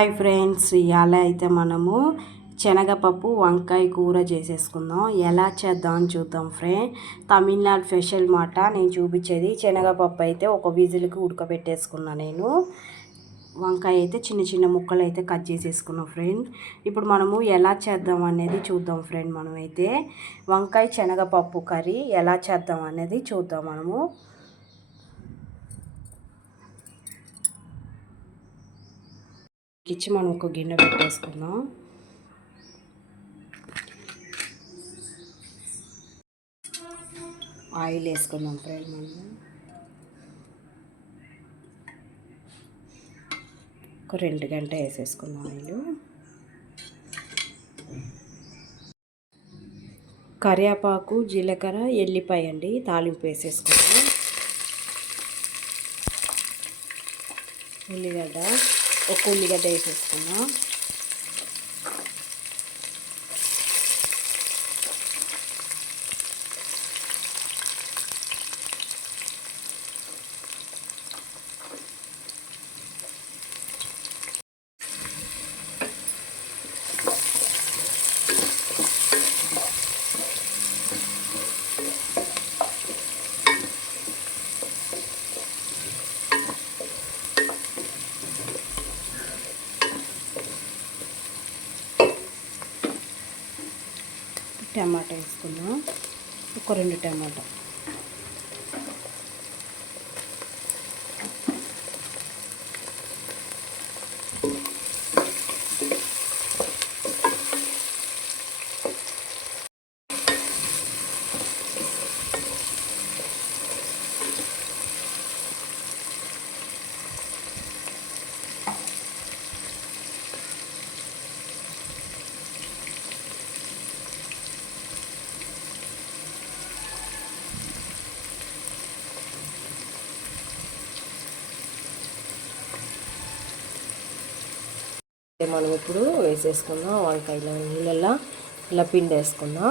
Hi friends ఇవాళ అయితే మనము శనగపప్పు వంకాయ కూర చేసేసుకుందాం. ఎలా చేద్దాం చూద్దాం ఫ్రెండ్. తమిళనాడు స్పెషల్ మాట నేను చూపించేది శనగపప్పు అయితే ఒక విజిల్కి ఉడకబెట్టేసుకున్నా నేను. వంకాయ అయితే చిన్న చిన్న ముక్కలు అయితే కట్ చేసేసుకున్నాం ఫ్రెండ్. ఇప్పుడు మనము ఎలా చేద్దాం అనేది చూద్దాం ఫ్రెండ్ మనమైతే. వంకాయ శనగపప్పు కర్రీ ఎలా చేద్దాం అనేది చూద్దాం మనము. ఇచ్చి మనం ఒక గిన్నె పెట్టేసుకుందాం. ఆయిల్ వేసుకుందాం ఫ్రై మనం. ఒక రెండు గంట వేసేసుకుందాం ఆయిల్. కరివేపాకు జీలకర్ర ఎల్లిపాయ అండి తాలింపు వేసేసుకుందాం. ఉల్లిగడ్డ. ఒక ఉల్లిగడ్డ వేసేసుకున్నాం టమాటా వేసుకుందాం. ఒక రెండు టమాటా. మనం ఇప్పుడు వేసేసుకుందాం వంకాయలో నీళ్ళల్లో. ఇలా పిండి వేసుకుందాం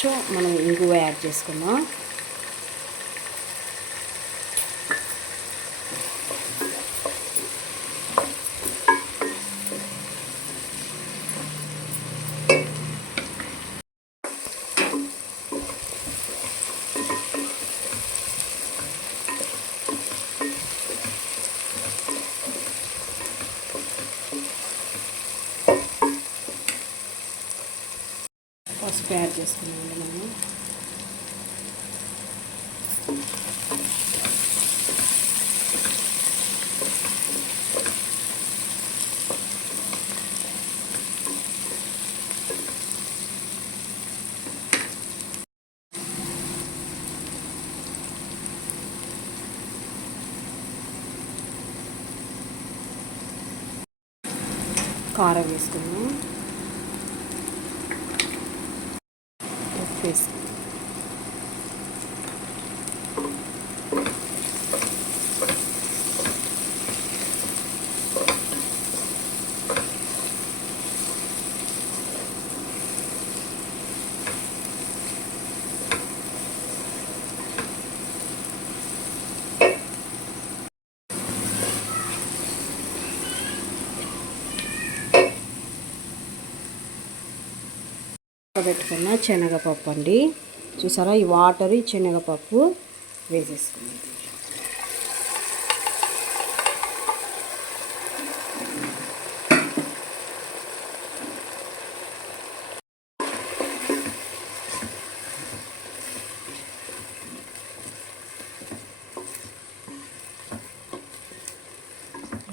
కొంచెం మనం ఇంగువ యాడ్ చేసుకుందాం. పసుపు యాడ్ చేసుకున్నామండి మనం కారం వేసుకున్నాం tardes. పెట్టుకున్న శనగపప్పు అండి. చూసారా? ఈ వాటర్ ఈ శనగపప్పు వేసేసుకున్నాం.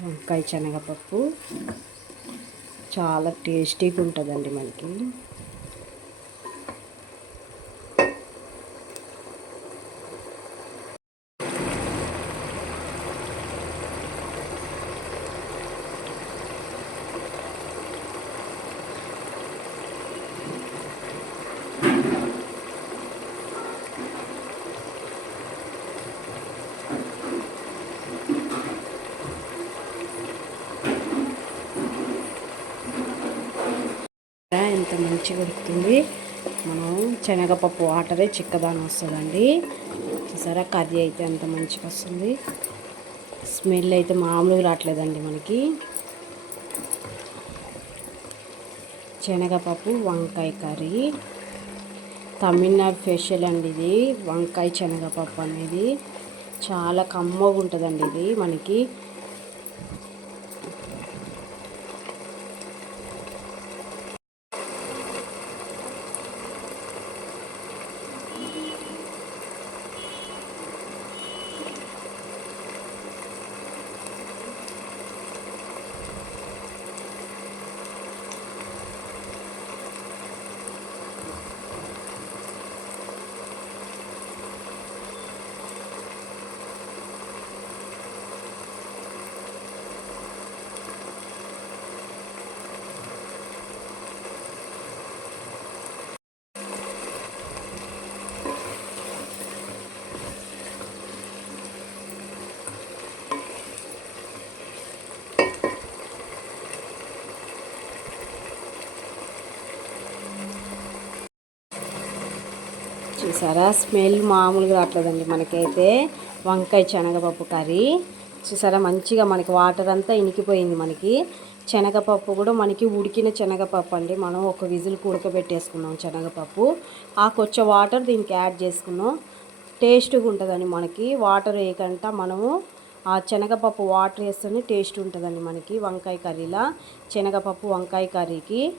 వంకాయ శనగపప్పు. చాలా టేస్టీగా ఉంటుందండి మనకి. మంచిగా ఉడుకుతుంది. మనం శనగపప్పు వాటరే చిక్కదాని వస్తుందండి. చూసారా? కర్రీ అయితే అంత మంచిగా వస్తుంది. స్మెల్ అయితే మామూలుగా రావట్లేదండి మనకి. శనగపప్పు వంకాయ కర్రీ. తమిళనాడు స్పెషల్ అండి ఇది. వంకాయ శనగపప్పు అనేది. చాలా కమ్మగా ఉంటుందండి ఇది మనకి. చూసారా? స్మెల్ మామూలుగా రావట్లేదండి మనకైతే. వంకాయ శనగపప్పు కర్రీ. చూసారా? మంచిగా మనకి వాటర్ అంతా ఇనికిపోయింది మనకి. శనగపప్పు కూడా మనకి ఉడికిన శనగపప్పు అండి. మనం ఒక విజిల్ ఉడకబెట్టేసుకున్నాం శనగపప్పు. ఆ కొంచెం వాటర్ దీనికి యాడ్ చేసుకున్నాం. టేస్ట్గా ఉంటుందండి మనకి. వాటర్ వేయకుండా మనము ఆ శనగపప్పు వాటర్ వేస్తేనే టేస్ట్ ఉంటుందండి మనకి వంకాయ కర్రీలా. శనగపప్పు వంకాయ కర్రీకి.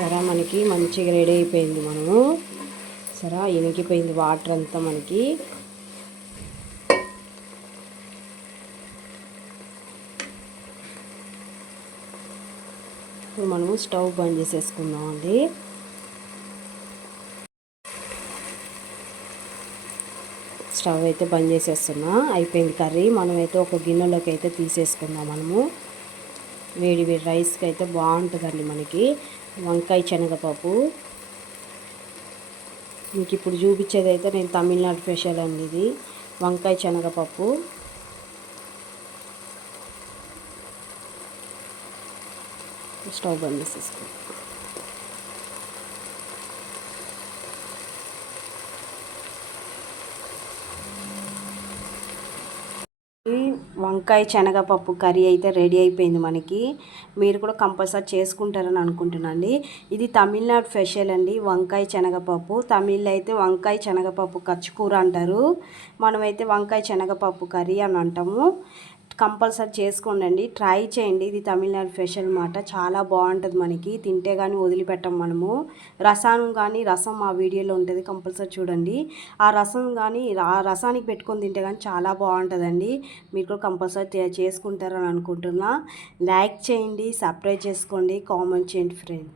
సరే మనకి మంచిగా రెడీ అయిపోయింది మనము. సరే ఇనికిపోయింది వాటర్ అంతా మనకి. ఇప్పుడు మనము స్టవ్ బంద్ చేసేసుకుందాం అండి. స్టవ్ అయితే బంద్ చేసేస్తున్నా. అయిపోయింది కర్రీ. మనమైతే ఒక గిన్నెలోకి అయితే తీసేసుకుందాం మనము. వేడి వేడి రైస్కి అయితే బాగుంటుందండి మనకి. వంకాయ శనగపప్పు. మీకు ఇప్పుడు చూపించేది అయితే నేను తమిళనాడు స్పెషల్ అండి ఇది. వంకాయ శనగపప్పు. స్టవ్ బంద్ చేసేసుకో ఈ వంకాయ శనగపప్పు కర్రీ అయితే రెడీ అయిపోయింది మనకి. మీరు కూడా కంపల్సరీ చేసుకుంటారని అనుకుంటున్నాండి. ఇది తమిళనాడు స్పెషల్ అండి వంకాయ శనగపప్పు. తమిళ్ళో అయితే వంకాయ శనగపప్పు కచ్చుకూర అంటారు. మనమైతే వంకాయ శనగపప్పు కర్రీ అని అంటాము. కంపల్సరీ చేసుకోండి ట్రై చేయండి. ఇది తమిళనాడు స్పెషల్ అనమాట చాలా బాగుంటుంది మనకి. తింటే కానీ వదిలిపెట్టం మనము. రసం కానీ రసం ఆ వీడియోలో ఉంటుంది. కంపల్సరీ చూడండి. ఆ రసం కానీ ఆ రసానికి పెట్టుకొని తింటే కానీ చాలా బాగుంటుందండి. మీరు కూడా కంపల్సరీ చేసుకుంటారని అనుకుంటున్నా. లైక్ చేయండి. సబ్స్క్రైబ్ చేసుకోండి. కామెంట్ చేయండి ఫ్రెండ్.